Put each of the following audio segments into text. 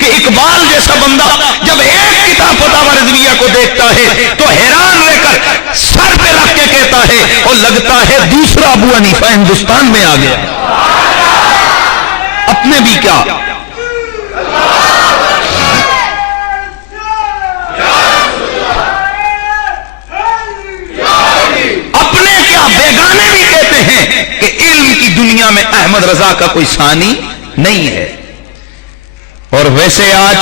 کہ اقبال جیسا بندہ جب ایک کتاب فتاوی رضویہ کو دیکھتا ہے تو حیران رہ کر سر پہ رکھ کے کہتا ہے اور لگتا ہے دوسرا ابو حنیفہ ہندوستان میں آ گیا. اپنے بھی کیا بیگانے بھی کہتے ہیں کہ علم کی دنیا میں احمد رضا کا کوئی ثانی نہیں ہے. اور ویسے آج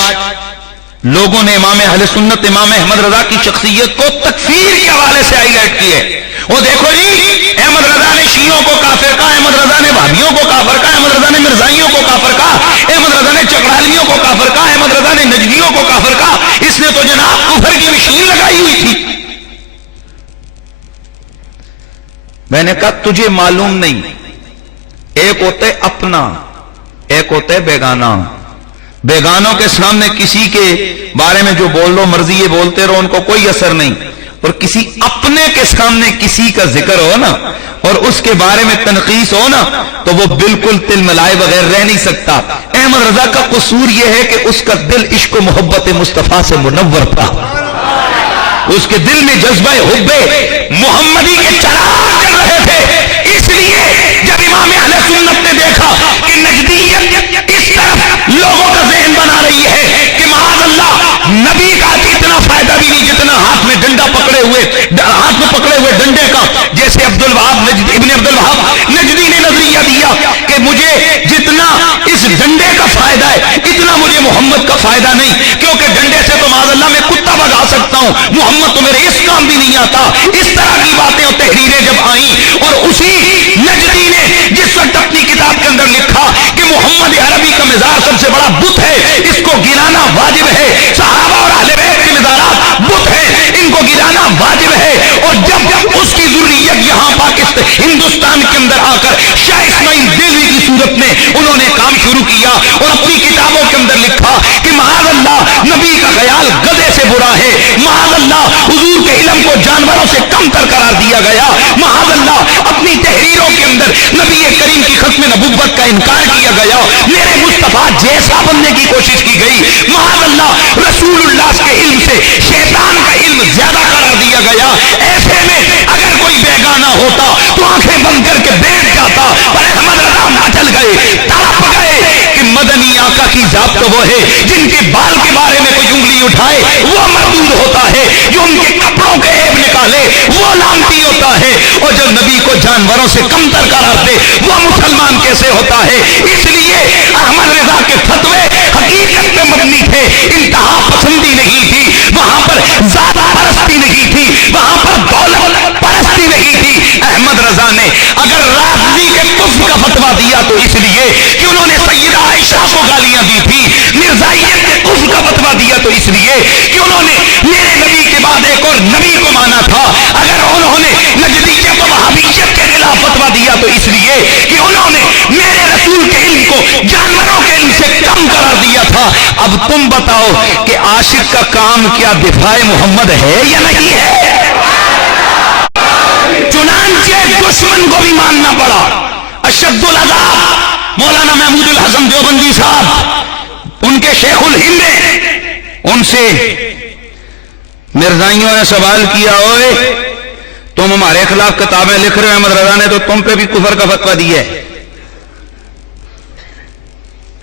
لوگوں نے امام اہل سنت امام احمد رضا کی شخصیت کو تکفیر کے حوالے سے ہائی لائٹ کی ہے. وہ دیکھو جی احمد رضا نے شیعوں کو کافر کہا, احمد رضا نے بھابیوں کو کافر کہا, احمد رضا نے مرزائیوں کو کافر کہا, احمد رضا نے چکڑالیوں کو کافر کہا, احمد رضا نے نجدیوں کو کافر کہا. اس نے تو جناب کفر کی مشین لگائی ہوئی تھی. میں نے کہا تجھے معلوم نہیں, ایک ہوتا ہے اپنا, ایک ہوتا ہے بیگانہ. بیگانوں کے سامنے کسی کے بارے میں جو بول لو مرضی یہ بولتے رہو, ان کو کوئی اثر نہیں. اور کسی اپنے کے سامنے کسی کا ذکر ہو نا اور اس کے بارے میں تنقیص ہو نا تو وہ بالکل تل ملائے بغیر رہ نہیں سکتا. احمد رضا کا قصور یہ ہے کہ اس کا دل عشق و محبت مصطفیٰ سے منور تھا. اس کے دل میں جذبہ حب محمدی کے چراغ جل رہے تھے. اس لیے جب امام اہل سنت نے دیکھا کہ نجدیت اس طرف لوگوں کا ذہن بنا رہی ہے کہ معاذ اللہ نبی کا اتنا فائدہ بھی نہیں جتنا ہاتھ میں ڈنڈا پکڑے ہوئے ڈنڈے کا, جیسے ابن عبد الوہاب نجدی نے نظریہ دیا کہ مجھے جتنا اس ڈنڈے کا فائدہ ہے اتنا مجھے محمد کا فائدہ نہیں, کیونکہ ڈنڈے سے تو معاذ اللہ میں کتا بھگا سکتا ہوں, محمد تو میرے اس کام بھی نہیں آتا. اس طرح کی باتیں اور تحریریں جب آئیں اور اسی نجدی نے جس وقت اپنی کتاب کے اندر لکھا کہ محمد عربی کا مزار سب سے بڑا بت ہے, اس کو گرانا واجب ہے, صحابہ اور اہل بیت کے مزارات بت ہیں, ان کو گرانا واجب ہے. اور جب اس کی ذریت یہاں پاکستان ہندوستان کے اندر آ کر شاہ اسماعیل دہلوی کی صورت میں انہوں نے کام شروع کیا اور اپنی کتابوں کے اندر لکھا کہ معاذ اللہ نبی کا خیال گدھے سے برا ہے, معاذ اللہ حضور کے علم کو جانوروں سے کم تر قرار دیا گیا, معاذ اللہ اپنی تحریروں کے اندر نبی کریم کی ختم نبوت کا انکار کیا گیا, میرے مصطفیٰ جیسا بننے کی کوشش کی گئی, معاذ اللہ رسول اللہ کے علم سے شیطان کا علم زیادہ قرار دیا گیا. ایسے میں اگر کوئی بیگانہ ہوتا تو آنکھیں بند کر کے بیٹھ جاتا, پر احمد رضا نہ چل گئے, تڑپ گئے کہ مدنی آقا کی ذات تو وہ ہے جن کے بال کے بارے میں کوئی انگلی اٹھائے وہ مردود ہوتا ہے, جو ان کے کپڑوں کے عیب نکالے وہ لعنتی ہوتا ہے, اور جو نبی کو جانوروں سے کم تر قرار دے وہ مسلمان کیسے ہوتا ہے. اس لیے احمد رضا کے فتوے حقیقت پہ مبنی تھے, انتہا پسندی نہیں تھی, وہاں پر ذات پرستی نہیں تھی, وہاں پر دولت پرستی نہیں تھی. احمد رضا نے اگر رافضی کے کفر کا فتویٰ دیا تو اس لیے کہ انہوں نے سیدہ عائشہ کو گالیاں دی تھی, مرزائیت کے کفر کا فتویٰ دیا تو اس لیے کہ انہوں نے میرے نبی کے بعد ایک اور نبی کو مانا تھا, اگر انہوں نے نجدیت و وہابیت کے خلاف فتویٰ دیا تو اس لیے کہ انہوں نے میرے رسول کے علم کو جانوروں کے علم سے کم قرار دیا تھا. اب تم بتاؤ کہ عاشق کا کام کیا دفاع محمد ہے یا نہیں ہے؟ چنانچہ دشمن کو بھی ماننا پڑا. اشد العذاب مولانا محمود الحسن دیوبندی صاحب ان کے شیخ الہند نے, ان سے مرزائیوں نے سوال کیا, اوئے تم ہمارے خلاف کتابیں لکھ رہے ہو, احمد رضا نے تو تم پہ بھی کفر کا فتویٰ دیا ہے,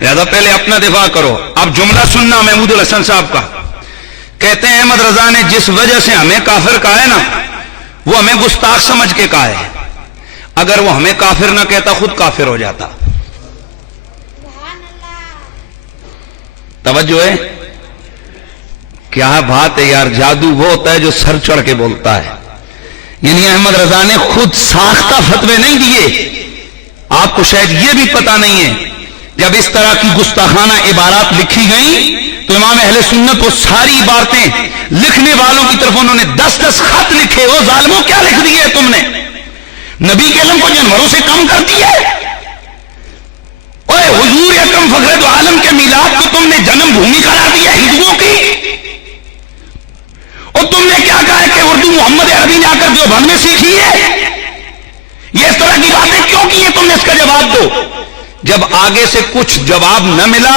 لہذا پہلے اپنا دفاع کرو. اب جملہ سننا محمود الحسن صاحب کا, کہتے ہیں احمد رضا نے جس وجہ سے ہمیں کافر کہا ہے نا وہ ہمیں گستاخ سمجھ کے کہا ہے, اگر وہ ہمیں کافر نہ کہتا خود کافر ہو جاتا. توجہ ہے, کیا بات ہے یار, جادو وہ ہوتا ہے جو سر چڑھ کے بولتا ہے. یعنی احمد رضا نے خود ساختہ فتوے نہیں دیے. آپ کو شاید یہ بھی پتا نہیں ہے, جب اس طرح کی گستاخانہ عبارات لکھی گئیں تو امام اہل سنت وہ ساری عبارتیں لکھنے والوں کی طرف انہوں نے 10 خط لکھے. وہ ظالموں کیا لکھ دیے تم نے, نبی کے علم کو جانوروں سے کم کر دیا ہے. اوے حضور اکرم فخر دو عالم کے میلاد کو تم نے جنم بھومی قرار دیا ہندوؤں کی, اور تم نے کیا کہا ہے کہ اردو محمد عربی نے آ کر دیوبند میں سیکھی ہے. یہ اس طرح کی باتیں کیوں کی ہیں, تم نے اس کا جواب دو. جب آگے سے کچھ جواب نہ ملا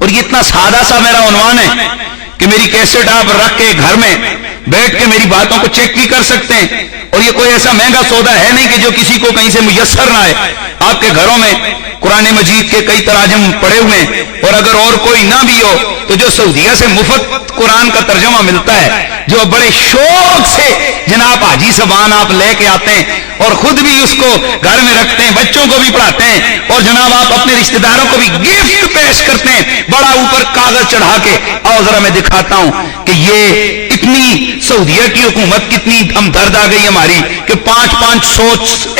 اور یہ اتنا سادہ سا میرا عنوان ہے کہ میری کیسٹ آپ رکھ کے گھر میں بیٹھ کے میری باتوں کو چیک بھی کر سکتے ہیں، اور یہ کوئی ایسا مہنگا سودا ہے نہیں کہ جو کسی کو کہیں سے میسر نہ آئے۔ آپ کے گھروں میں قرآن مجید کے کئی تراجم پڑے ہوئے ہیں، اور اگر اور کوئی نہ بھی ہو تو جو سعودیہ سے مفت قرآن کا ترجمہ ملتا ہے، جو بڑے شوق سے جناب حاجی صاحبان آپ لے کے آتے ہیں اور خود بھی اس کو گھر میں رکھتے ہیں، بچوں کو بھی پڑھاتے ہیں، اور جناب آپ اپنے رشتہ داروں کو بھی گفٹ پیش کرتے ہیں بڑا اوپر کاغذ چڑھا کے۔ آؤ ذرا میں دکھاتا ہوں کہ یہ اتنی سعودیہ کی حکومت کتنی ہمدرد آ گئی ہماری کہ 500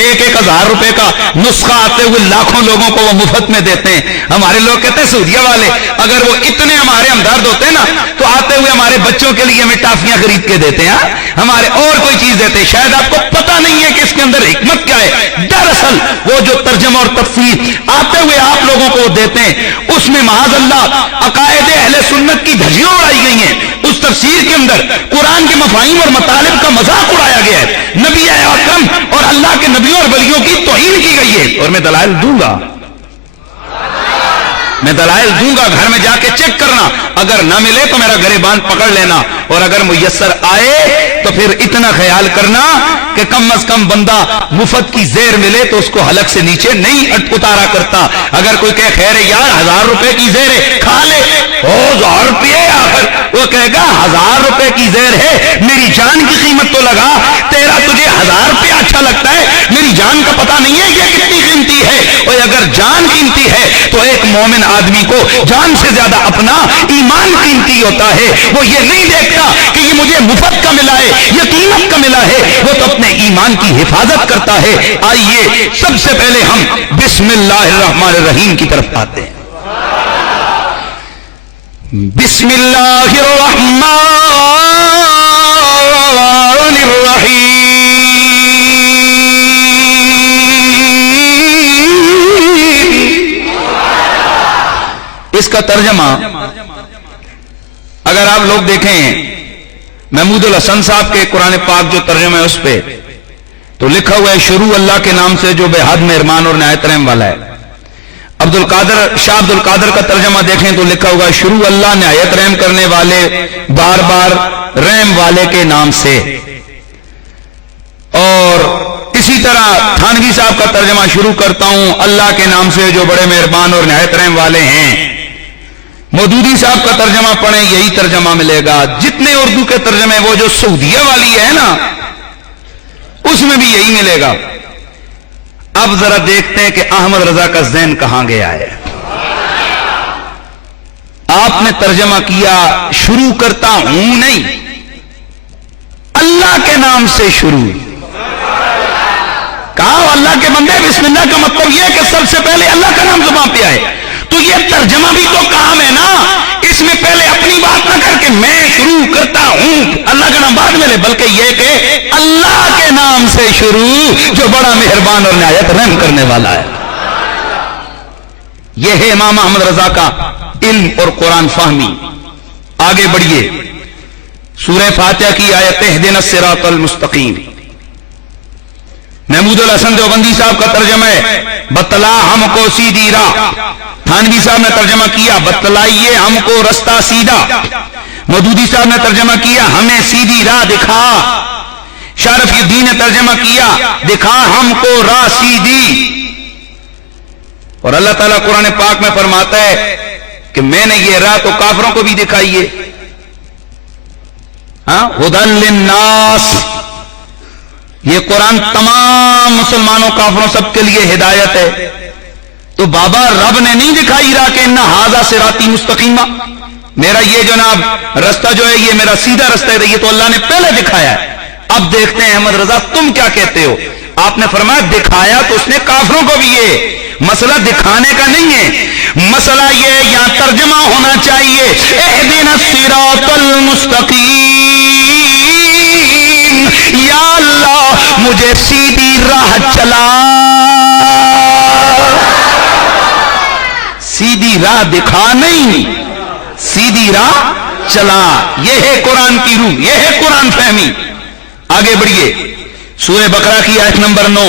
1,000 روپے کا نسخہ آتے ہوئے لاکھوں لوگوں کو وہ مفت میں دیتے ہیں۔ ہمارے لوگ کہتے ہیں سعودیہ والے اگر وہ اتنے ہمارے ہمدرد ہوتے ہیں نا تو آتے ہوئے ہمارے بچوں کے لیے ہمیں ٹافیاں خرید کے دیتے ہیں، ہمارے اور کوئی چیز دیتے ہیں۔ شاید آپ کو پتہ نہیں ہے کہ اس کے اندر حکمت کیا ہے۔ دراصل وہ جو ترجمہ اور تفسیر آتے ہوئے آپ لوگوں کو دیتے ہیں، اس میں معاذ اللہ عقائد اہل سنت کی دھجیاں اڑائی گئی ہیں۔ اس تفسیر کے اندر قرآن کے مفاہیم اور مطالب کا مذاق اڑایا گیا ہے، نبی اکرم اور اللہ کے نبیوں اور ولیوں کی توہین کی گئی ہے۔ اور میں دلائل دوں گا، گھر میں جا کے چیک کرنا، اگر نہ ملے تو میرا گریبان پکڑ لینا، اور اگر میسر آئے تو پھر اتنا خیال کرنا کہ کم از کم بندہ مفت کی زیر ملے تو اس کو حلق سے نیچے نہیں اتارا کرتا۔ اگر کوئی کہے خیر یار 1000 روپے کی زیر ہے کھا لے، 1000 روپے آخر وہ کہے گا 1000 روپے کی زیر ہے، میری جان کی قیمت تو لگا، تیرا تجھے 1000 روپے اچھا لگتا ہے، میری جان کا پتہ نہیں ہے یہ کتنی قیمتی ہے۔ اور اگر جان قیمتی ہے تو ایک مومن آدمی کو جان سے زیادہ اپنا ایمان قیمتی ہوتا ہے۔ وہ یہ نہیں دیکھتا کہ یہ مجھے مفت کا ملا ہے، یہ قیمت کا ملا ہے، وہ تو اپنے ایمان کی حفاظت کرتا ہے۔ آئیے سب سے پہلے ہم بسم اللہ الرحمن الرحیم کی طرف آتے ہیں۔ بسم اللہ الرحمن الرحیم۔ اس کا ترجمہ اگر آپ لوگ دیکھیں محمود الحسن صاحب کے قرآن پاک جو ترجمہ ہے اس پہ تو لکھا ہوا ہے شروع اللہ کے نام سے جو بے حد مہربان اور نہایت رحم والا ہے۔ شاہ عبد القادر کا ترجمہ دیکھیں تو لکھا ہوگا شروع اللہ نہایت رحم کرنے والے بار بار رحم والے کے نام سے۔ اور اسی طرح تھانوی صاحب کا ترجمہ شروع کرتا ہوں اللہ کے نام سے جو بڑے مہربان اور نہایت رحم والے ہیں۔ مودودی صاحب کا ترجمہ پڑھیں یہی ترجمہ ملے گا۔ جتنے اردو کے ترجمے وہ جو سعودیہ والی ہے نا اس میں بھی یہی ملے گا۔ اب ذرا دیکھتے ہیں کہ احمد رضا کا ذہن کہاں گیا ہے۔ آپ نے ترجمہ کیا شروع کرتا ہوں نہیں، اللہ کے نام سے شروع کہا۔ اللہ کے بندے بسم اللہ کا مطلب یہ ہے کہ سب سے پہلے اللہ کا نام زبان پہ آئے، تو یہ ترجمہ بھی تو کام ہے نا۔ اس میں پہلے اپنی بات نہ کر کے میں شروع کرتا ہوں، اللہ کا نام بعد میں لے، بلکہ یہ کہ اللہ کے نام سے شروع جو بڑا مہربان اور نہایت رحم کرنے والا ہے۔ یہ ہے امام احمد رضا کا علم اور قرآن فہمی۔ آگے بڑھیے سورہ فاتحہ کی آیت اہدنا الصراط المستقیم۔ محمود الحسن دیوبندی صاحب کا ترجمہ ہے بتلا ہم کو سیدھی راہ۔ تھانوی صاحب نے ترجمہ کیا بتلائیے ہم کو رستہ سیدھا۔ مودودی صاحب نے ترجمہ کیا ہمیں سیدھی راہ دکھا۔ شاہ رفیع الدین نے ترجمہ کیا دکھا ہم کو راہ سیدھی۔ اور اللہ تعالیٰ قرآن پاک میں فرماتا ہے کہ میں نے یہ راہ تو کافروں کو بھی دکھائی ہے، ہدی للناس۔ یہ قرآن تمام مسلمانوں کافروں سب کے لیے ہدایت ہے۔ تو بابا رب نے نہیں دکھائی راہ کہ انہا ھذا صراطی مستقیمہ، میرا یہ جناب رستہ جو ہے یہ میرا سیدھا رستہ ہے، یہ تو اللہ نے پہلے دکھایا ہے۔ اب دیکھتے ہیں احمد رضا تم کیا کہتے ہو۔ آپ نے فرمایا دکھایا تو اس نے کافروں کو بھی۔ یہ مسئلہ دکھانے کا نہیں ہے، مسئلہ یہ یہاں ترجمہ ہونا چاہیے اہدنا الصراط المستقیم، یا اللہ مجھے سیدھی راہ چلا، سیدھی راہ دکھا نہیں، سیدھی راہ چلا۔ یہ ہے قرآن کی روح، یہ ہے قرآن فہمی۔ آگے بڑھیے سورہ بقرہ کی آیت نمبر 9۔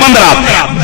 15।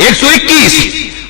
121।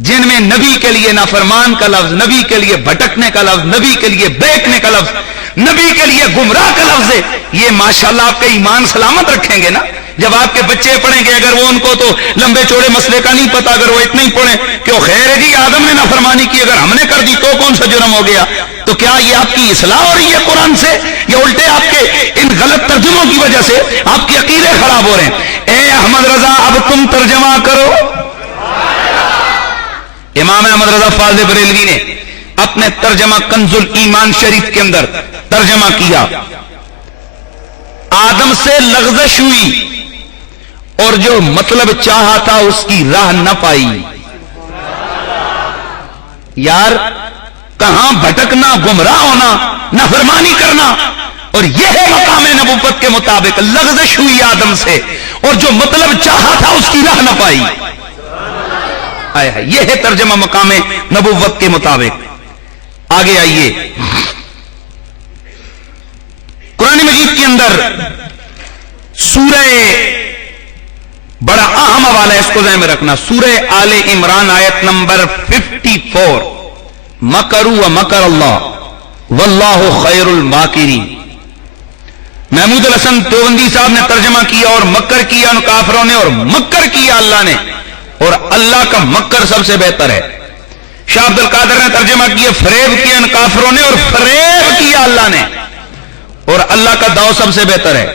جن میں نبی کے لیے نافرمان کا لفظ، نبی کے لیے بھٹکنے کا لفظ، نبی کے لیے بیٹھنے کا لفظ، نبی کے لیے گمراہ کا لفظ ہے، یہ ماشاءاللہ آپ کا ایمان سلامت رکھیں گے نا. جب آپ کے بچے پڑھیں گے، اگر وہ ان کو تو لمبے چوڑے مسئلے کا نہیں پتا، اگر وہ اتنا ہی پڑھیں کہ وہ خیر ہے جی آدم نے نافرمانی کی، اگر ہم نے کر دی تو کون سا جرم ہو گیا، تو کیا یہ آپ کی اصلاح ہو رہی ہے قرآن سے، یا الٹے آپ کے ان غلط ترجموں کی وجہ سے آپ کے عقیدے خراب ہو رہے ہیں؟ اے احمد رضا اب تم ترجمہ کرو. امام احمد رضا فاضل بریلوی نے اپنے ترجمہ کنز الایمان شریف کے اندر ترجمہ کیا، آدم سے لغزش ہوئی اور جو مطلب چاہا تھا اس کی راہ نہ پائی. یار کہاں بھٹکنا، گمراہ ہونا، نافرمانی کرنا، اور یہ ہے مقام نبوت کے مطابق. لغزش ہوئی آدم سے اور جو مطلب چاہا تھا اس کی راہ نہ پائی. یہ ہے ترجمہ مقام نبوت کے مطابق. آگے آئیے، قرآن مجید کے اندر سورہ، بڑا اہم حوالہ ہے، اس کو ذہن میں رکھنا، سورہ آل عمران آیت نمبر 54، مکروا ومکر اللہ واللہ خیر الماکرین. محمود الحسن دیوبندی صاحب نے ترجمہ کیا، اور مکر کیا ان کافروں نے اور مکر کیا اللہ نے، اور اللہ کا مکر سب سے بہتر ہے. شاہ عبد القادر نے ترجمہ کیا، فریب کیا ان کافروں نے اور فریب کیا اللہ نے، اور اللہ کا داؤ سب سے بہتر ہے.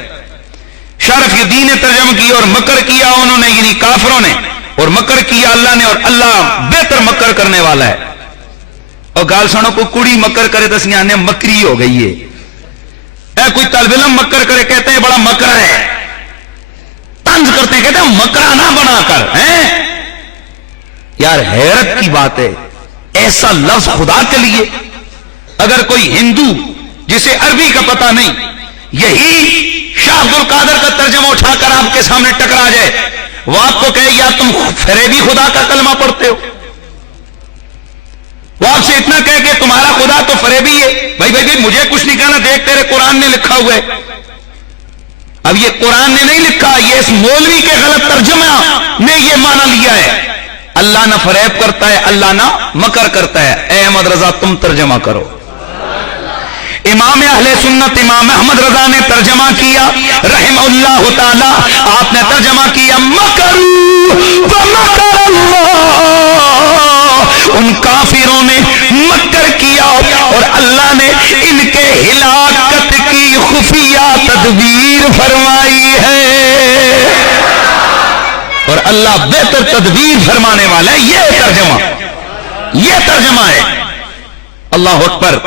شارف الدین نے ترجمہ کیا، اور مکر کیا انہوں نے یعنی کافروں نے، اور مکر کیا اللہ نے، اور اللہ بہتر مکر کرنے والا ہے. اور گال سنو کو کڑی مکر کرے تو سیانے مکری ہو گئی ہے. اے کوئی طالب علم مکر کرے کہتے ہیں بڑا مکر ہے، طنز کرتے ہیں کہتے ہیں مکرا نہ بنا کر ہیں. یار حیرت کی بات ہے، ایسا لفظ خدا کے لیے. اگر کوئی ہندو جسے عربی کا پتہ نہیں یہی شاہ عبد القادر کا ترجمہ اٹھا کر آپ کے سامنے ٹکرا جائے، وہ آپ کو کہے یا تم فریبی خدا کا کلمہ پڑھتے ہو، وہ آپ سے اتنا کہے کہ تمہارا خدا تو فریبی ہے. بھائی مجھے کچھ نہیں کہنا، دیکھ تیرے قرآن نے لکھا ہوا ہے. اب یہ قرآن نے نہیں لکھا، یہ اس مولوی کے غلط ترجمہ نے یہ معنی لیا ہے. اللہ نہ فریب کرتا ہے، اللہ نہ مکر کرتا ہے. اے احمد رضا تم ترجمہ کرو. امام اہل سنت امام احمد رضا نے ترجمہ کیا رحمہ اللہ تعالی، آپ نے ترجمہ کیا مکروا ومکر اللہ، ان کافروں نے مکر کیا اور اللہ نے ان کے ہلاکت کی خفیہ تدبیر فرمائی ہے، اور اللہ بہتر تدبیر فرمانے والا ہے. یہ ترجمہ ہے. اللہ اکبر.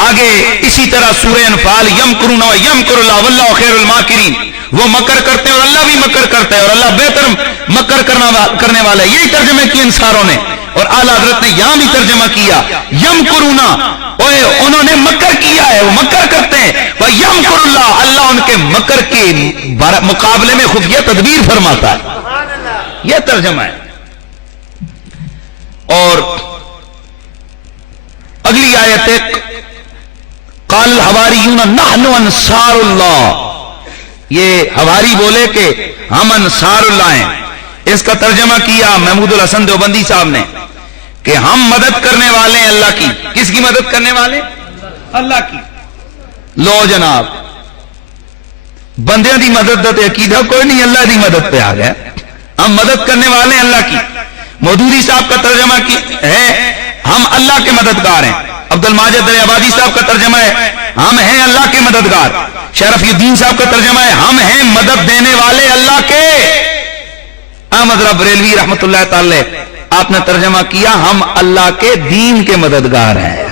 آگے اسی طرح سورہ انفال، یمکرون ویمکر اللہ واللہ خیر الماکرین، وہ مکر کرتے ہیں اور اللہ بھی مکر کرتا ہے، اور اللہ بہتر مکر کرنے والا ہے. یہی ترجمے کیے انصاروں نے، اور اعلی حضرت نے یہاں بھی ترجمہ کیا یمکرون، انہوں نے مکر کیا ہے، وہ مکر کرتے ہیں. ویمکر اللہ، اللہ ان کے مکر کے مقابلے میں خفیہ تدبیر فرماتا ہے. یہ ترجمہ ہے. اور اگلی آیت ہے قال الحواریون نحن انصار اللہ، یہ حواری بولے کہ ہم انصار اللہ ہیں. اس کا ترجمہ کیا محمود الحسن دیوبندی صاحب نے کہ ہم مدد کرنے والے ہیں اللہ کی. کس کی مدد کرنے والے؟ اللہ کی. لو جناب، بندیاں دی مدد دا تے عقیدہ کوئی نہیں، اللہ دی مدد پہ آ گیا. ہم مدد کرنے والے ہیں اللہ کی. مودودی صاحب کا ترجمہ کی ہے ہم اللہ کے مددگار ہیں. عبد الماجد آبادی صاحب کا ترجمہ ہے ہم ہیں اللہ کے مددگار. شرف الدین صاحب کا ترجمہ ہے ہم ہیں مدد دینے والے اللہ کے. احمد رضا بریلوی رحمت اللہ تعالی آپ نے ترجمہ کیا ہم اللہ کے دین کے مددگار ہیں،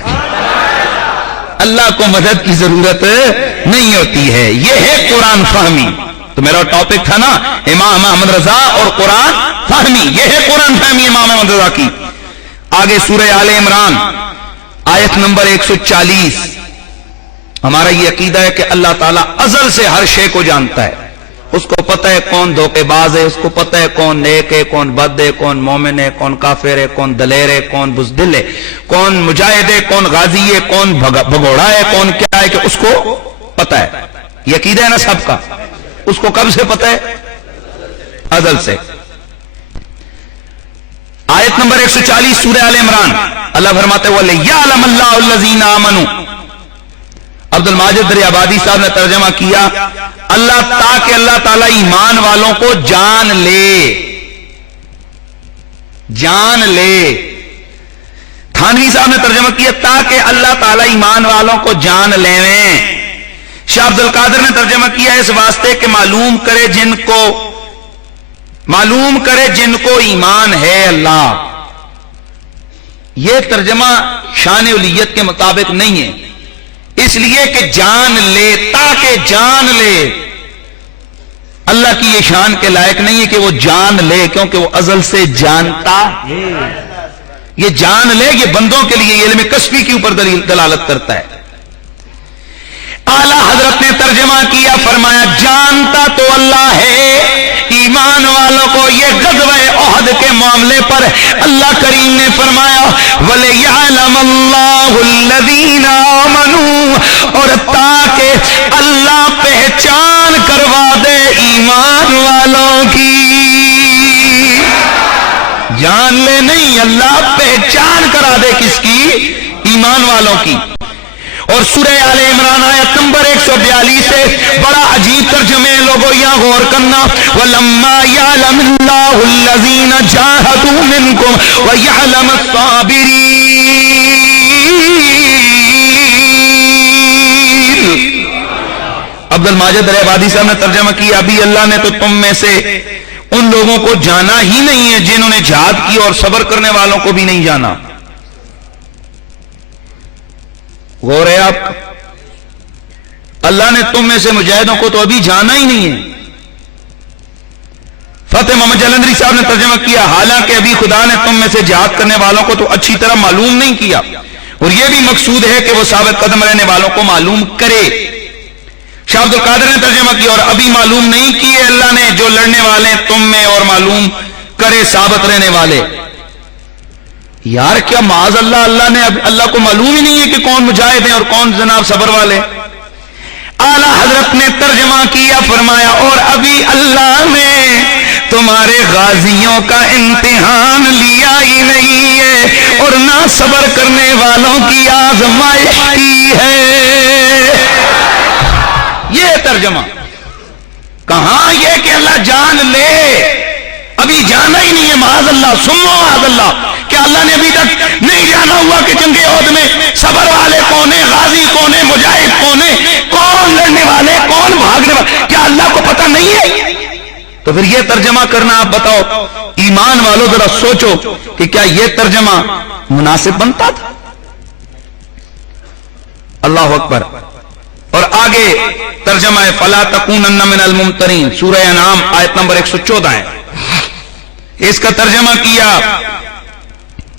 اللہ کو مدد کی ضرورت نہیں ہوتی ہے. یہ ہے قرآن فہمی. تو میرا ٹاپک تھا نا امام احمد رضا اور قرآن فہمی، یہ ہے قرآن فہمی امام احمد رضا کی. آگے سورہ آل عمران آیت نمبر 140. ہمارا یہ عقیدہ ہے کہ اللہ تعالیٰ ازل سے ہر شے کو جانتا ہے. اس کو پتہ ہے کون دھوکے باز ہے، اس کو پتہ ہے کون نیک ہے، کون بد ہے، کون مومن ہے، کون کافر ہے، کون دلیر ہے، کون بزدل ہے، کون مجاہد ہے، کون غازی ہے، کون بھگوڑا ہے، کون کیا ہے، کہ اس کو پتہ ہے. یہ عقیدہ ہے نا سب کا. اس کو کب سے پتہ ہے؟ ازل سے. آیت نمبر 140 سورہ آل عمران، اللہ فرماتے ہیں وَلِيَعْلَمَ اللَّهُ الَّذِينَ آمَنُوا۔ عبد الماجد دریابادی صاحب نے ترجمہ کیا تاکہ اللہ تعالیٰ ایمان والوں کو جان لے۔ تھانوی صاحب نے ترجمہ کیا تاکہ اللہ تعالیٰ ایمان والوں کو جان لیں۔ شاہ عبد القادر نے ترجمہ کیا اس واسطے کہ معلوم کرے جن کو ایمان ہے اللہ۔ یہ ترجمہ شان الیت کے مطابق نہیں ہے، اس لیے کہ جان لے، تاکہ جان لے۔ اللہ کی یہ شان کے لائق نہیں ہے کہ وہ جان لے، کیونکہ وہ ازل سے جانتا ہے۔ یہ جان لے یہ بندوں کے لیے، یہ علم کشفی کے اوپر دلالت کرتا ہے۔ اعلیٰ حضرت نے ترجمہ کیا، فرمایا جانتا تو اللہ ہے ایمان والوں کو۔ یہ غزوہ احد کے معاملے پر اللہ کریم نے فرمایا وَلِيَعْلَمَ اللَّهُ الَّذِينَ آمَنُوا، اور تاکہ اللہ پہچان کروا دے ایمان والوں کی۔ جان لے نہیں، اللہ پہچان کرا دے کس کی؟ ایمان والوں کی۔ اور سورہ آل عمران آیت نمبر 142 سے بڑا عجیب ترجمے لوگوں یہاں غور کرنا، وَلَمَّا يَعْلَمِ اللَّهُ الَّذِينَ جَاهَدُوا مِنْكُمْ وَيَعْلَمَ الصَّابِرِينَ۔ عبد الماجد دریابادی صاحب نے ترجمہ کیا ابھی اللہ نے تو تم میں سے ان لوگوں کو جانا ہی نہیں ہے جنہوں نے جہاد کی، اور صبر کرنے والوں کو بھی نہیں جانا۔ غور ہے آپ، اللہ نے تم میں سے مجاہدوں کو تو ابھی جانا ہی نہیں ہے۔ فتح محمد جلندری صاحب نے ترجمہ کیا حالانکہ ابھی خدا نے تم میں سے جہاد کرنے والوں کو تو اچھی طرح معلوم نہیں کیا، اور یہ بھی مقصود ہے کہ وہ ثابت قدم رہنے والوں کو معلوم کرے۔ شاہ عبد القادر نے ترجمہ کیا اور ابھی معلوم نہیں کیے اللہ نے جو لڑنے والے تم میں، اور معلوم کرے ثابت رہنے والے۔ یار کیا معاذ اللہ، اللہ نے اللہ کو معلوم ہی نہیں ہے کہ کون مجاہد ہیں اور کون جناب صبر والے۔ اعلیٰ حضرت نے ترجمہ کیا، فرمایا اور ابھی اللہ نے تمہارے غازیوں کا امتحان لیا ہی نہیں ہے، اور نہ صبر کرنے والوں کی آزمائش کی ہے۔ یہ ترجمہ کہاں یہ کہ اللہ جان لے، ابھی جانا ہی نہیں ہے معاذ اللہ، سنو معاذ اللہ، کیا اللہ نے ابھی تک نہیں جانا ہوا کہ جنگ احد میں صبر والے کون ہیں، غازی کون ہیں، مجاہد کون ہیں، کون لڑنے والے، کون بھاگنے والے، کیا اللہ کو پتہ نہیں ہے؟ تو پھر یہ ترجمہ کرنا، آپ بتاؤ ایمان والوں ذرا سوچو کہ کیا یہ ترجمہ مناسب بنتا تھا؟ اللہ اکبر۔ اور آگے ترجمہ ہے فَلَا تَكُونَنَّ مِنَ الْمُمْتَرِينَ، سورہ انعام آیت نمبر 114 ہے۔ اس کا ترجمہ کیا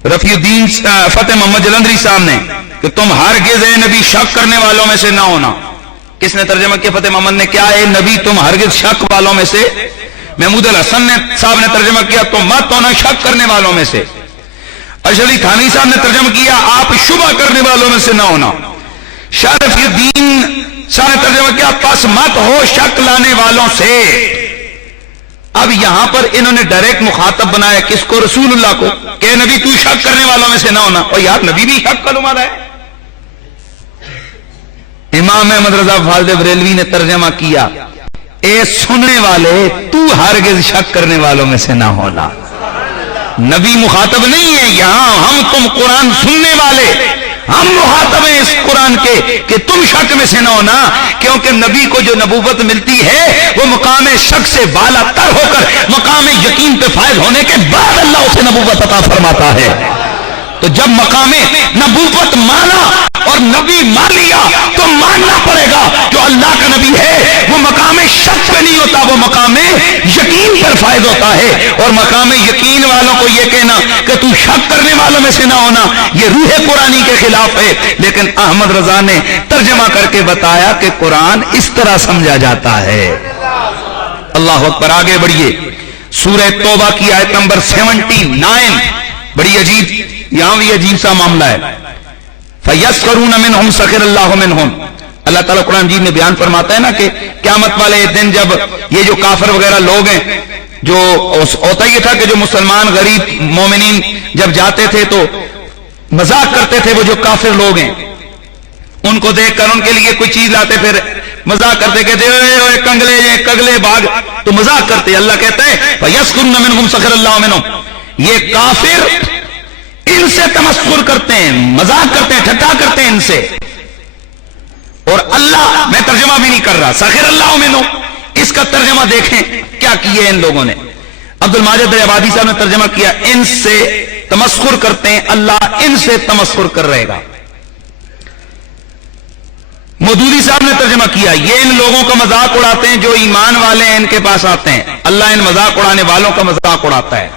رفیع الدین فتح محمد جلندری صاحب نے کہ تم ہرگز اے نبی شک کرنے والوں میں سے نہ ہونا۔ کس نے ترجمہ کیا؟ فتح محمد نے۔ کیا اے نبی تم ہرگز شک والوں میں سے۔ محمود الحسن صاحب نے ترجمہ کیا تم مت ہونا شک کرنے والوں میں سے۔ اشعری تھانوی صاحب نے ترجمہ کیا آپ شبہ کرنے والوں میں سے نہ ہونا۔ شاہ رفیع الدین صاحب نے ترجمہ کیا پس مت ہو شک لانے والوں سے۔ اب یہاں پر انہوں نے ڈائریکٹ مخاطب بنایا کس کو؟ رسول اللہ کو، کہ نبی تو شک کرنے والوں میں سے نہ ہونا۔ اور یار نبی بھی شک کا نمائندہ ہے۔ امام احمد رضا فاضل بریلوی نے ترجمہ کیا اے سننے والے تو ہرگز شک کرنے والوں میں سے نہ ہونا۔ نبی مخاطب نہیں ہے یہاں، ہم تم قرآن سننے والے ہم مخاطب ہیں اس قرآن کے کہ تم شک میں سے نہ ہونا، کیونکہ نبی کو جو نبوت ملتی ہے وہ مقام شک سے بالا تر ہو کر مقام یقین پہ فائز ہونے کے بعد اللہ اسے نبوت عطا فرماتا ہے۔ تو جب مقام نبوت مانا اور نبی مان لیا تو ماننا پڑے گا جو اللہ کا نبی ہے وہ مقام شک پہ نہیں ہوتا، وہ مقام یقین پر فائز ہوتا ہے۔ اور مقام یقین والوں کو یہ کہنا کہ تو شک کرنے والوں میں سے نہ ہونا یہ روح قرآنی کے خلاف ہے۔ لیکن احمد رضا نے ترجمہ کر کے بتایا کہ قرآن اس طرح سمجھا جاتا ہے۔ اللہ اکبر۔ آگے بڑھیے سورہ توبہ کی آیت نمبر 79، بڑی عجیب، یہاں بھی عجیب سا معاملہ ہے۔ فَيَسْخَرُونَ مِنْهُمْ سَخِرَ اللَّهُ مِنْهُمْ، اللہ تعالیٰ قرآن مجید میں بیان فرماتا ہے نا کہ قیامت والے دن جب یہ جو کافر وغیرہ لوگ ہیں جو ہوتا یہ تھا کہ جو مسلمان غریب مومنین جب جاتے تھے تو مذاق کرتے تھے، وہ جو کافر لوگ ہیں ان کو دیکھ کر ان کے لیے کوئی چیز لاتے، پھر مذاق کرتے، کہتے اے کنگلے یہ کگلے باغ، تو مذاق کرتے۔ اللہ کہتا ہے فَيَسْخِرُونَ مِنْهُمْ سَخِرَ اللَّهُ مِنْهُمْ، یہ کافر ان سے تمسخر کرتے ہیں، مذاق کرتے ہیں، ٹھٹا کرتے ہیں ان سے، اور اللہ، میں ترجمہ بھی نہیں کر رہا، سخر اللہ منہم، اس کا ترجمہ دیکھیں کیا کیے ان لوگوں نے۔ عبد الماجد عبادی صاحب نے ترجمہ کیا ان سے تمسخر کرتے ہیں، اللہ ان سے تمسخر کر رہے گا۔ مودودی صاحب نے ترجمہ کیا یہ ان لوگوں کا مذاق اڑاتے ہیں جو ایمان والے ہیں، ان کے پاس آتے ہیں، اللہ ان مذاق اڑانے والوں کا مذاق اڑاتا ہے۔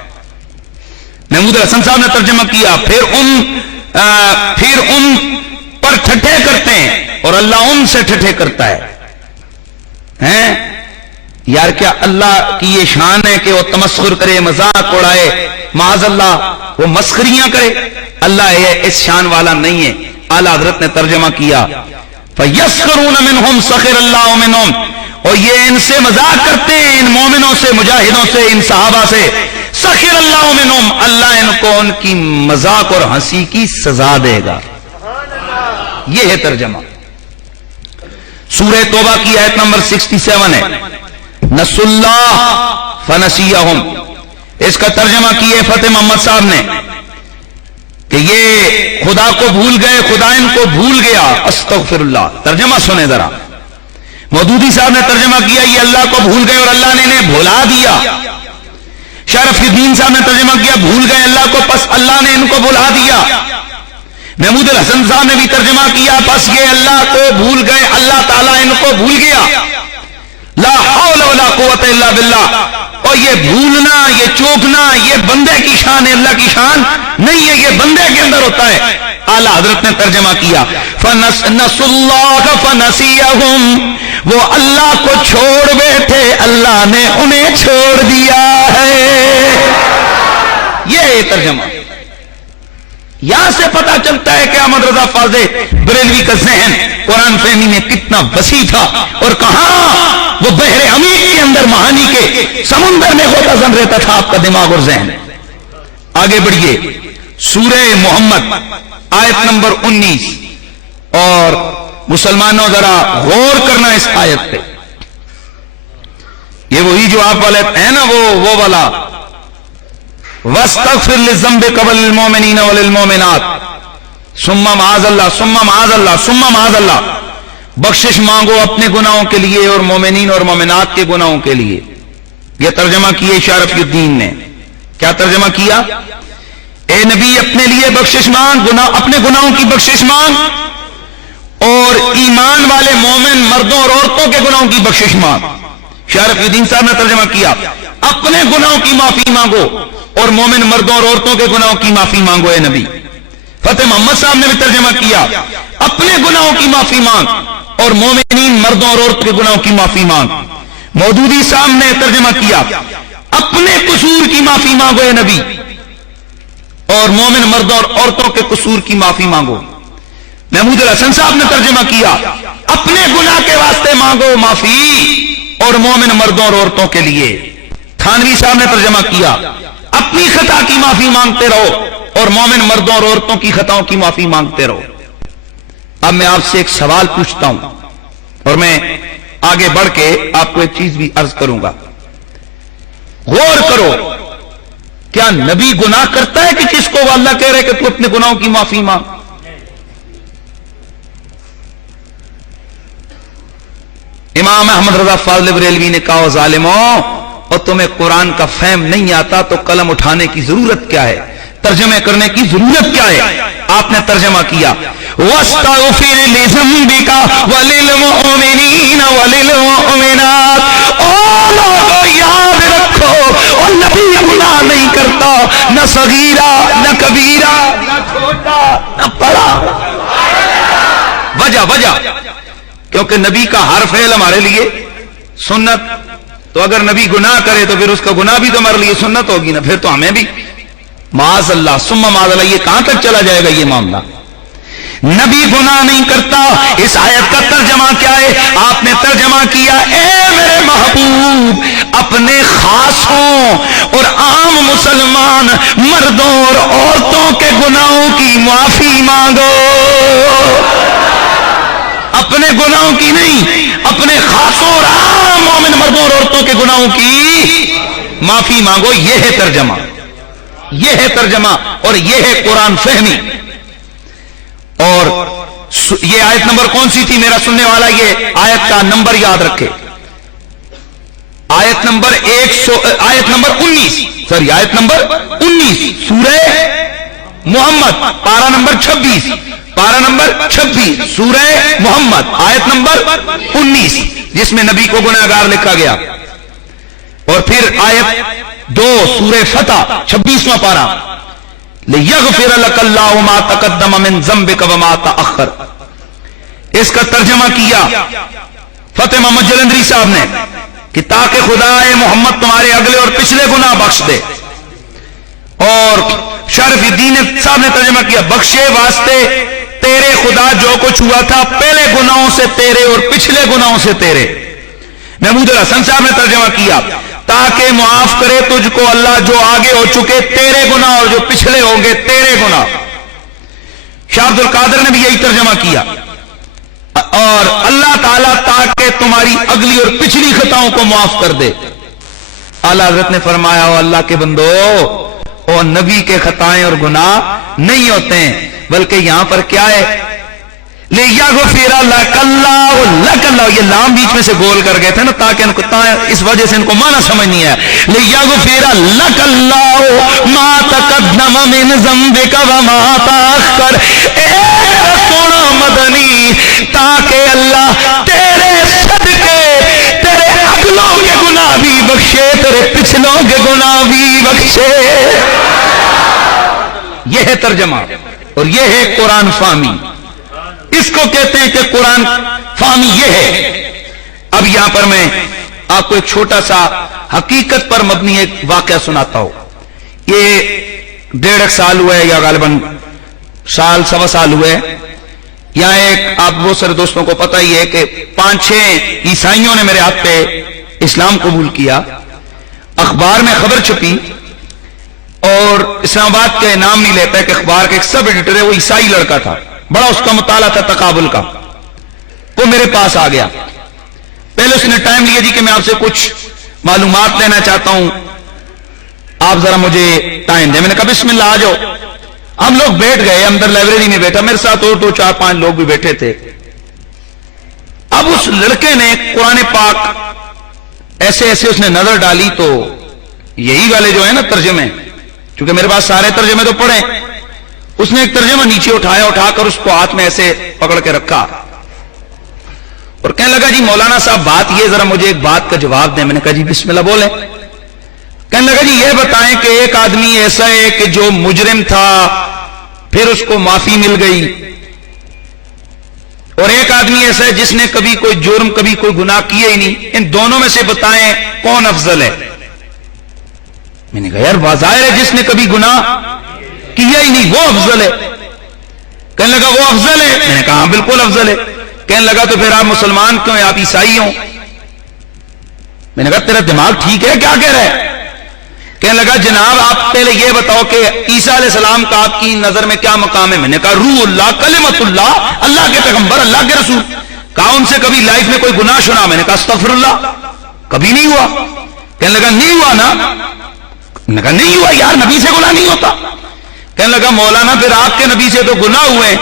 محمود حسن صاحب نے ترجمہ کیا پھر ان پر ٹھٹھے کرتے ہیں اور اللہ ان سے ٹھٹھے کرتا ہے۔ یار کیا اللہ کی یہ شان ہے کہ وہ تمسخر کرے، مذاق اڑائے، معاذ اللہ وہ مسخریاں کرے؟ اللہ یہ اس شان والا نہیں ہے۔ اعلیٰ حضرت نے ترجمہ کیا فَيَسْخِرُونَ مِنْهُمْ سَخِرَ اللَّهُ مِنْهُمْ، اور یہ ان سے مذاق کرتے ہیں، ان مومنوں سے، مجاہدوں سے، ان صحابہ سے، سخر اللہ منہم، اللہ ان کو ان کی مذاق اور ہنسی کی سزا دے گا۔ یہ ہے ترجمہ۔ سورہ توبہ کی آیت نمبر 67 ہے، نسوا اللہ فنسیہم، اس کا ترجمہ کیے فتح محمد صاحب نے کہ یہ خدا کو بھول گئے، خدا ان کو بھول گیا، استغفر اللہ۔ ترجمہ سنیں ذرا، مودودی صاحب نے ترجمہ کیا یہ اللہ کو بھول گئے اور اللہ نے انہیں بھلا دیا۔ شرف الدین صاحب نے ترجمہ کیا بھول گئے اللہ کو، پس اللہ نے ان کو بھلا دیا۔ محمود الحسن صاحب نے بھی ترجمہ کیا پس یہ اللہ کو بھول گئے، اللہ تعالیٰ ان کو بھول گیا۔ لا حول ولا قوت الا باللہ، اور یہ بھولنا، یہ چوکنا، یہ بندے کی شان ہے، اللہ کی شان نہیں ہے، یہ بندے کے اندر ہوتا ہے۔ اعلیٰ حضرت نے ترجمہ کیا نسوا اللہ فنسیہم، وہ اللہ کو چھوڑ بیٹھے، اللہ نے انہیں چھوڑ دیا ہے۔ یہ ترجمہ، یہاں سے پتا چلتا ہے کہ احمد رضا فاضل بریلوی کا ذہن قرآن فہمی میں کتنا وسیع تھا، اور کہاں وہ بحر عمیق کے اندر، معانی کے سمندر میں غوطہ زن رہتا تھا آپ کا دماغ اور ذہن۔ آگے بڑھیے، سورہ محمد آیت نمبر 19، اور مسلمانوں ذرا غور کرنا اس آیت پہ۔ یہ وہی جو آپ والے ہیں نا، وہ والا وَاسْتَغْفِرْ لِلذَّنبِ وَلِلْمُؤْمِنِينَ وَلِلْمُؤْمِنَاتِ ثُمَّ مَعَاذَ اللَّهِ ثُمَّ مَعَاذَ اللَّهِ ثُمَّ مَعَاذَ اللَّهِ، بخشش مانگو اپنے گناہوں کے لیے اور مومنین اور مومنات کے گناہوں کے لیے۔ یہ ترجمہ کیا شرف الدین نے۔ کیا ترجمہ کیا؟ اے نبی اپنے لیے بخشش مانگ، اپنے گناہوں کی بخشش مانگ، اور ایمان والے مومن مردوں اور عورتوں کے گناہوں کی بخشش مانگ۔ شرف الدین صاحب نے ترجمہ کیا اپنے گناہوں کی معافی مانگو اور مومن مردوں اور عورتوں کے گناہوں کی معافی مانگو اے نبی۔ فتح محمد صاحب نے بھی ترجمہ کیا اپنے گناہوں کی معافی مانگ اور مومنین مردوں اور عورتوں کے گناہوں کی معافی مانگ۔ مودودی صاحب نے ترجمہ کیا اپنے قصور کی معافی مانگو اے نبی، اور مومن مردوں اور عورتوں کے قصور کی معافی مانگو۔ محمود الحسن صاحب نے ترجمہ کیا اپنے گناہ کے واسطے مانگو معافی اور مومن مردوں اور عورتوں کے لیے۔ تھانوی صاحب نے ترجمہ کیا اپنی خطا کی معافی مانگتے رہو اور مومن مردوں اور عورتوں کی خطاؤں کی معافی مانگتے رہو۔ اب میں آپ سے ایک سوال پوچھتا ہوں، اور میں آگے بڑھ کے آپ کو ایک چیز بھی عرض کروں گا، غور کرو، کیا نبی گناہ کرتا ہے کہ جس کو وہ اللہ کہہ رہے کہ تو اپنے گناہوں کی معافی مانگ؟ امام احمد رضا فاضل بریلوی نے کہا ظالموں، اور تمہیں قرآن کا فہم نہیں آتا تو قلم اٹھانے کی ضرورت کیا ہے، ترجمے کرنے کی ضرورت کیا ہے؟ آپ نے ترجمہ کیا وَاسْتَغْفِرْ لِذَنبِكَ وَلِلْمُؤْمِنِينَ وَلِلْمُؤْمِنَاتِ، او لوگو یاد رکھو، اور نبی گناہ نہیں کرتا، نہ صغیرہ نہ کبیرہ، نہ چھوٹا نہ بڑا۔ وجہ کیونکہ نبی کا ہر فعل ہمارے لیے سنت، تو اگر نبی گناہ کرے تو پھر اس کا گناہ بھی تو ہمارے لیے سنت ہوگی نا، پھر تو ہمیں بھی معاذ اللہ ثم معاذ اللہ۔ یہ کہاں تک چلا جائے گا یہ معاملہ؟ نبی گناہ نہیں کرتا، اس آیت کا ترجمہ کیا ہے؟ آپ نے ترجمہ کیا اے میرے محبوب اپنے خاصوں اور عام مسلمان مردوں اور عورتوں کے گناہوں کی معافی مانگو. اپنے گناہوں کی نہیں، اپنے خاصوں اور عام مومن مردوں اور عورتوں کے گناہوں کی معافی مانگو. یہ ہے ترجمہ، یہ ہے ترجمہ اور یہ ہے قرآن فہمی. اور یہ آیت نمبر کون سی تھی میرا سننے والا؟ یہ آیت کا نمبر یاد رکھے، آیت نمبر 19 سورہ محمد، پارہ نمبر 26 سورہ محمد آیت نمبر 19، جس میں نبی کو گناہگار لکھا گیا. اور پھر آیت 2 سورہ فتح 26واں پارہ، لِيَغْفِرَ لَكَ اللَّهُ مَا تَقَدَّمَ مِن ذَنبِكَ وَمَا تَأَخَّرَ. اس کا ترجمہ کیا فتح محمد جلندری صاحب نے کہ تاکہ خدا محمد تمہارے اگلے اور پچھلے گناہ بخش دے. اور شرف الدین صاحب نے ترجمہ کیا بخشے واسطے تیرے خدا جو کچھ ہوا تھا پہلے گناہوں سے تیرے اور پچھلے گناہوں سے تیرے. محمود الحسن صاحب نے ترجمہ کیا تاکہ معاف کرے تجھ کو اللہ جو آگے ہو چکے تیرے گناہ اور جو پچھلے ہوں گے تیرے گناہ. شاہ عبد القادر نے بھی یہی ترجمہ کیا. اور اللہ تعالیٰ تاکہ تمہاری اگلی اور پچھلی خطاؤں کو معاف کر دے. اعلیٰ حضرت نے فرمایا او اللہ کے بندو، او نبی کے خطائیں اور گناہ نہیں ہوتے ہیں، بلکہ یہاں پر کیا ہے؟ لِيَغْفِرَ لَكَ اللَّهُ، یہ لام بیچ میں سے گول کر گئے تھے نا تاکہ اس وجہ سے ان کو معنی سمجھ نہیں آیا. لِيَغْفِرَ لَكَ اللَّهُ مَا تَقَدَّمَ مِن ذَنبِكَ وَمَا تَأَخَّرَ. اے سونا مدنی، تاکہ اللہ تیرے صدقے تیرے اگلوں کے گناہ بھی بخشے، تیرے پچھلوں کے گناہ بھی بخشے. یہ ہے ترجمہ اور یہ ہے قرآن فہمی. اس کو کہتے ہیں کہ قرآن فہمی یہ ہے. اب یہاں پر میں آپ کو ایک چھوٹا سا حقیقت پر مبنی ایک واقعہ سناتا ہوں. یہ 1.5 سال ہوئے یا غالباً سوا سال ہوئے. یہاں ایک آپ بہت سارے دوستوں کو پتہ ہی ہے کہ 5-6 عیسائیوں نے میرے ہاتھ پہ اسلام قبول کیا. اخبار میں خبر چھپی اور اسلام آباد کے نام نہیں لیتا ہے کہ اخبار کا ایک سب ایڈیٹر ہے، وہ عیسائی لڑکا تھا، بڑا اس کا مطالعہ تھا تقابل کا. وہ میرے پاس آ گیا. پہلے اس نے ٹائم لیا جی کہ میں آپ سے کچھ معلومات لینا چاہتا ہوں، آپ ذرا مجھے ٹائم دیں. میں نے کہا بسم اللہ آ جاؤ. ہم لوگ بیٹھ گئے، اندر لائبریری میں بیٹھا، میرے ساتھ اور 2-4-5 لوگ بھی بیٹھے تھے. اب اس لڑکے نے قرآن پاک ایسے اس نے نظر ڈالی تو یہی والے جو ہے نا ترجمے، چونکہ میرے پاس سارے ترجمے تو پڑھے، اس نے ایک ترجمہ نیچے اٹھا کر اس کو ہاتھ میں ایسے پکڑ کے رکھا اور کہنے لگا جی مولانا صاحب بات یہ، ذرا مجھے ایک بات کا جواب دیں. میں نے کہا جی بسم اللہ بولیں. کہنے لگا جی یہ بتائیں کہ ایک آدمی ایسا ہے کہ جو مجرم تھا پھر اس کو معافی مل گئی، اور ایک آدمی ایسا ہے جس نے کبھی کوئی جرم کبھی کوئی گناہ کیا ہی نہیں، ان دونوں میں سے بتائیں کون افضل ہے. میں نے کہا یار ظاہر ہے جس نے کبھی گناہ کیا ہی نہیں وہ افضل ہے. کہنے لگا وہ افضل ہے. میں نے کہا ہاں بالکل افضل ہے. کہنے لگا تو پھر آپ مسلمان کیوں ہیں، آپ عیسائی ہوں. میں نے کہا تیرا دماغ ٹھیک ہے کیا کہہ رہا ہے؟ کہنے لگا جناب آپ پہلے یہ بتاؤ کہ عیسیٰ علیہ السلام کا آپ کی نظر میں کیا مقام ہے؟ میں نے کہا روح اللہ، کلمت اللہ، اللہ کے پیغمبر، اللہ کے رسول. کہا ان سے کبھی لائف میں کوئی گناہ سنا؟ میں نے کہا استغفر اللہ، کبھی نہیں ہوا. کہنے لگا نہیں ہوا نا؟ میں نے کہا نہیں ہوا یار، نبی سے گناہ نہیں ہوتا. کہنے لگا مولانا پھر آپ کے نبی سے تو گناہ ہوئے،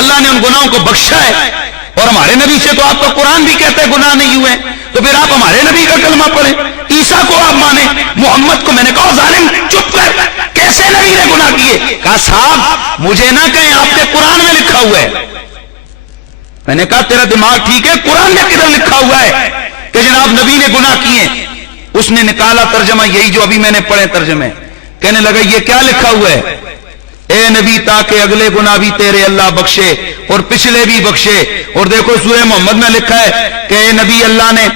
اللہ نے ان گناہوں کو بخشا ہے، اور ہمارے نبی سے تو آپ کا قرآن بھی کہتا ہے گناہ نہیں ہوئے، تو پھر آپ ہمارے نبی کا کلمہ پڑھیں، عیسیٰ کو آپ مانیں، محمد کو. میں نے کہا ظالم چپ کر، کیسے نبی نے گناہ کیے؟ کہا صاحب مجھے نہ کہیں، آپ کے قرآن میں لکھا ہوا ہے. میں نے کہا تیرا دماغ ٹھیک ہے؟ قرآن میں کدھر لکھا ہوا ہے کہ جناب نبی نے گناہ کیے؟ اس نے نکالا ترجمہ یہی جو ابھی میں نے پڑھے ترجمے. کہنے لگا یہ کیا لکھا ہوا ہے؟ اے نبی تاکہ اگلے گناہ بھی تیرے اللہ بخشے اور پچھلے بھی بخشے. اور دیکھو سورہ محمد میں لکھا ہے کہ اے نبی اللہ نے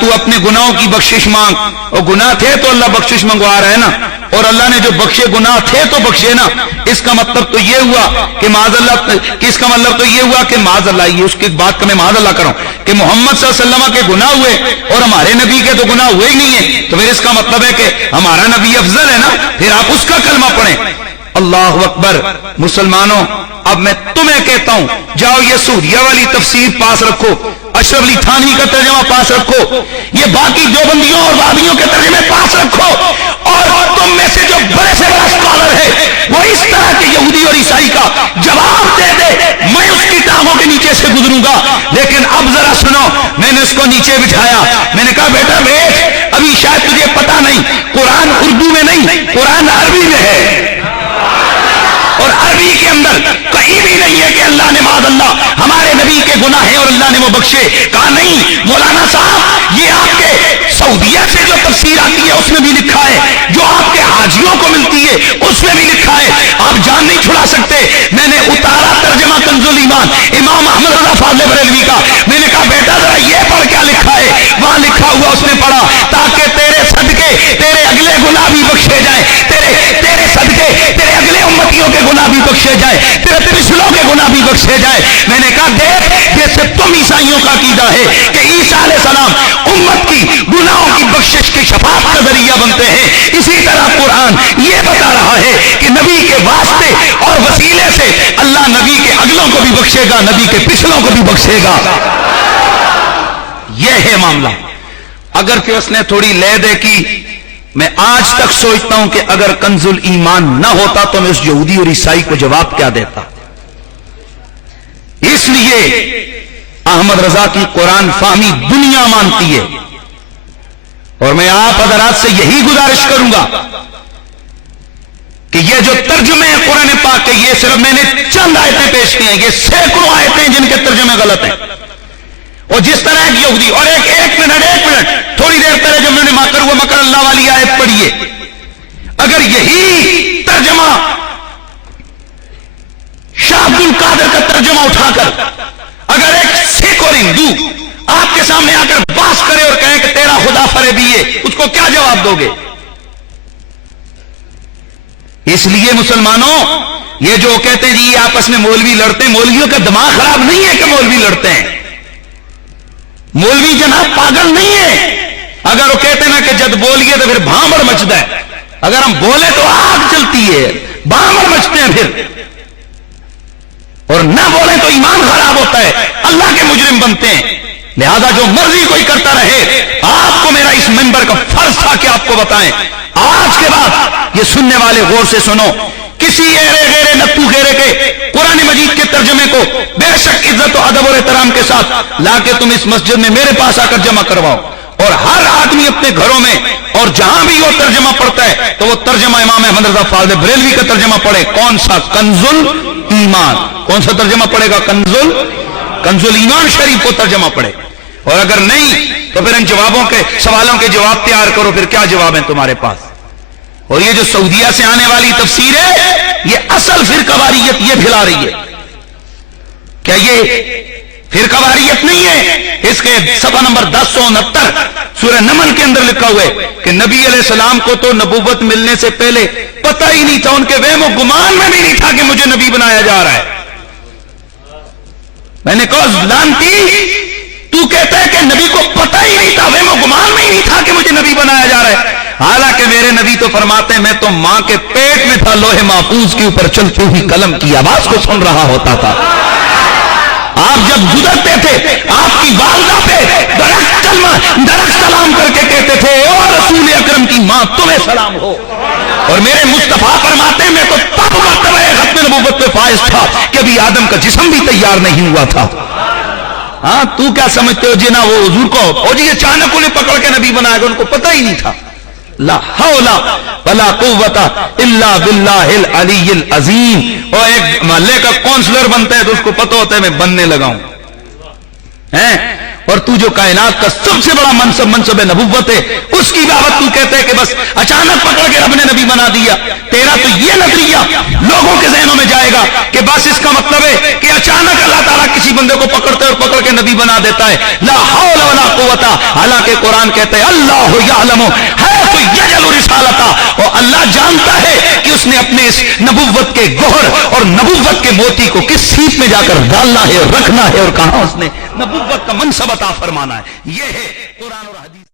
تو اپنے گناہوں کی بخشش مانگ، اور گناہ تھے تو اللہ بخشش منگوا رہا ہے نا. اور اللہ نے جو بخشے گناہ تھے تو بخشے نا، اس کا مطلب تو یہ ہوا کہ معاذ اللہ، اس کا مطلب تو یہ ہوا کہ معاذ اللہ، یہ اس کی بات کا میں معاذ اللہ کروں کہ محمد صلی اللہ علیہ وسلم کے گناہ ہوئے اور ہمارے نبی کے تو گناہ ہوئے ہی نہیں ہیں، تو پھر اس کا مطلب ہے کہ ہمارا نبی افضل ہے نا، پھر آپ اس کا کلمہ پڑھیں۔ اللہ اکبر۔ مسلمانوں، اب میں تمہیں کہتا ہوں، جاؤ یہ سعودیہ والی تفسیر پاس رکھو، اشرف علی تھانوی کا ترجمہ پاس رکھو، یہ باقی دیوبندیوں اور وہابیوں کے ترجمے پاس رکھو، اور تم میں سے جو بڑے سے بڑا اسکالر ہے وہ اس طرح کے یہودی اور عیسائی کا جواب دے دے، میں اس کی ٹانگوں کے نیچے سے گزروں گا۔ لیکن اب ذرا سنو، میں نے اس کو نیچے بٹھایا، میں نے کہا بیٹا بیٹھ، ابھی شاید تجھے پتا نہیں، قرآن اردو میں نہیں، قرآن عربی میں ہے، اور عربی کے اندر کہیں بھی نہیں ہے کہ اللہ نے معاذ اللہ ہمارے نبی کے گناہ ہیں اور اللہ نے وہ بخشے۔ کہا نہیں مولانا صاحب، یہ آپ کے سعودیہ سے جو تفسیر آتی ہے اس میں بھی لکھا ہے، جو آپ کے حاجیوں کو ملتی ہے اس میں بھی لکھا ہے، آپ جان نہیں چھڑا سکتے۔ میں نے اتارا ترجمہ کنز الایمان امام احمد رضا فاضل بریلوی کا، میں نے کہا بیٹا ذرا یہ پڑھ کیا لکھا ہے، وہاں لکھا ہوا اس نے پڑھا، تاکہ تیرے صدقے تیرے اگلے گناہ بھی بخشے جائیں، تیرے صدقے تیرے اگلے امتیوں کے گناہ بھی بخشے جائے، تیرے پچھلوں کے گناہ بھی بخشے جائے۔ میں نے کہا دیکھ، جیسے تم عیسائیوں کا عقیدہ ہے کہ عیسیٰ علیہ السلام امت کی گناہوں کی بخشش کی شفاعت کا ذریعہ بنتے ہیں، اسی طرح قرآن یہ بتا رہا ہے کہ نبی کے واسطے اور وسیلے سے اللہ نبی کے اگلوں کو بھی بخشے گا، نبی کے پچھلوں کو بھی بخشے گا۔ یہ ہے معاملہ۔ اگر کہ اس نے تھوڑی لے دے کی، میں آج تک سوچتا ہوں کہ اگر کنز الایمان نہ ہوتا تو میں اس یہودی اور عیسائی کو جواب کیا دیتا۔ اس لیے احمد رضا کی قرآن فہمی دنیا مانتی ہے، اور میں آپ حضرات سے یہی گزارش کروں گا کہ یہ جو ترجمے ہیں قرآن پاک کے، یہ صرف میں نے چند آیتیں پیش کی ہیں، یہ سینکڑوں آیتیں جن کے ترجمے غلط ہیں، اور جس طرح ایک یہودی، اور ایک منٹ تھوڑی دیر پہلے جب میں نے مکر ہوا مکر اللہ والی آیت پڑھیے، اگر یہی ترجمہ شاہ عبد القادر کا ترجمہ اٹھا کر اگر ایک سکھ اور ہندو آپ کے سامنے آ کر باس کرے اور کہے کہ تیرا خدا فریبی ہے، اس کو کیا جواب دو گے؟ اس لیے مسلمانوں، یہ جو کہتے ہیں جی یہ آپس میں مولوی لڑتے ہیں، مولویوں کا دماغ خراب نہیں ہے کہ مولوی لڑتے ہیں، مولوی جناب پاگل نہیں ہے۔ اگر وہ کہتے ہیں نا کہ جد بولیے تو پھر بھانبڑ مچتا ہے، اگر ہم بولے تو آگ چلتی ہے، بھانبڑ مچتے ہیں پھر، اور نہ بولیں تو ایمان خراب ہوتا ہے، اللہ کے مجرم بنتے ہیں۔ لہذا جو مرضی کوئی کرتا رہے، آپ کو میرا اس منبر کا فرض تھا کہ آپ کو بتائیں۔ آج کے بعد یہ سننے والے غور سے سنو، کسی ایرے غیرے نتو غیرے کے قرآن مجید کے ترجمے کو بے شک عزت و ادب اور احترام کے ساتھ لا کے تم اس مسجد میں میرے پاس آ کر جمع کرواؤ، اور ہر آدمی اپنے گھروں میں اور جہاں بھی وہ ترجمہ پڑھتا ہے تو وہ ترجمہ امام احمد رضا فاضل بریلوی کا ترجمہ پڑھے۔ کون سا؟ کنز الایمان۔ کون سا ترجمہ پڑھے گا؟ کنز الایمان شریف کو ترجمہ پڑھے، اور اگر نہیں تو پھر ان جوابوں کے سوالوں کے جواب تیار کرو، پھر کیا جواب ہیں تمہارے پاس؟ اور یہ جو سعودیہ سے آنے والی تفسیر ہے، یہ اصل فرقہ واریت یہ پھیلا رہی ہے۔ کیا یہ فرقہ واریت نہیں ہے؟ اس کے صفحہ نمبر 1069 سورہ نمل کے اندر لکھا ہوا ہے کہ نبی علیہ السلام کو تو نبوت ملنے سے پہلے پتہ ہی نہیں تھا، ان کے وہم و گمان میں بھی نہیں تھا کہ مجھے نبی بنایا جا رہا ہے۔ میں نے کہا لانتی، تو کہتا ہے کہ نبی کو پتہ ہی نہیں تھا، وہم و گمان میں ہی نہیں تھا کہ مجھے نبی بنایا جا رہا ہے، حالانکہ میرے نبی تو فرماتے ہیں میں تو ماں کے پیٹ میں تھا، لوح محفوظ کے اوپر چلتی ہوئی قلم کی آواز کو سن رہا ہوتا تھا۔ آپ جب گزرتے تھے آپ کی والدہ پہ درخت سلام کر کے کہتے تھے او رسول اکرم کی ماں تمہیں سلام ہو، اور میرے مصطفیٰ فرماتے ہیں میں تو تب مرتبہ ختم نبوت پہ فائز تھا کہ ابھی آدم کا جسم بھی تیار نہیں ہوا تھا۔ ہاں تو کیا سمجھتے ہو جی نا وہ حضور کو او جی اچانک انہیں پکڑ کے نبی بنایا گیا، ان کو پتہ ہی نہیں تھا۔ لا حول ولا قوت الا باللہ العلی العظیم۔ اور ایک محلے کا کونسلر بنتا ہے تو اس کو پتہ ہوتا ہے میں بننے لگا ہوں، اور تو جو کائنات کا سب سے بڑا منصب نبوت ہے، اس کی بابت تو کہتے ہیں کہ بس اچانک پکڑ کے رب نے نبی بنا دیا۔ تیرا تو یہ نظریہ لوگوں کے ذہنوں میں جائے گا کہ بس اس کا مطلب ہے کہ اچانک اللہ تعالیٰ کسی بندے کو پکڑتے اور پکڑ کے نبی بنا دیتا ہے۔ لا حول ولا قوت، حالانکہ قرآن کہتے ہیں اللہ یعلم حیث یجعل رسالتہ، اور اللہ جانتا اس نے اپنے اس نبوت کے گوہر اور نبوت کے موتی کو کس سیٹ میں جا کر ڈالنا ہے اور رکھنا ہے، اور کہاں اس نے نبوت کا منصب عطا فرمانا ہے۔ یہ ہے قرآن اور حدیث۔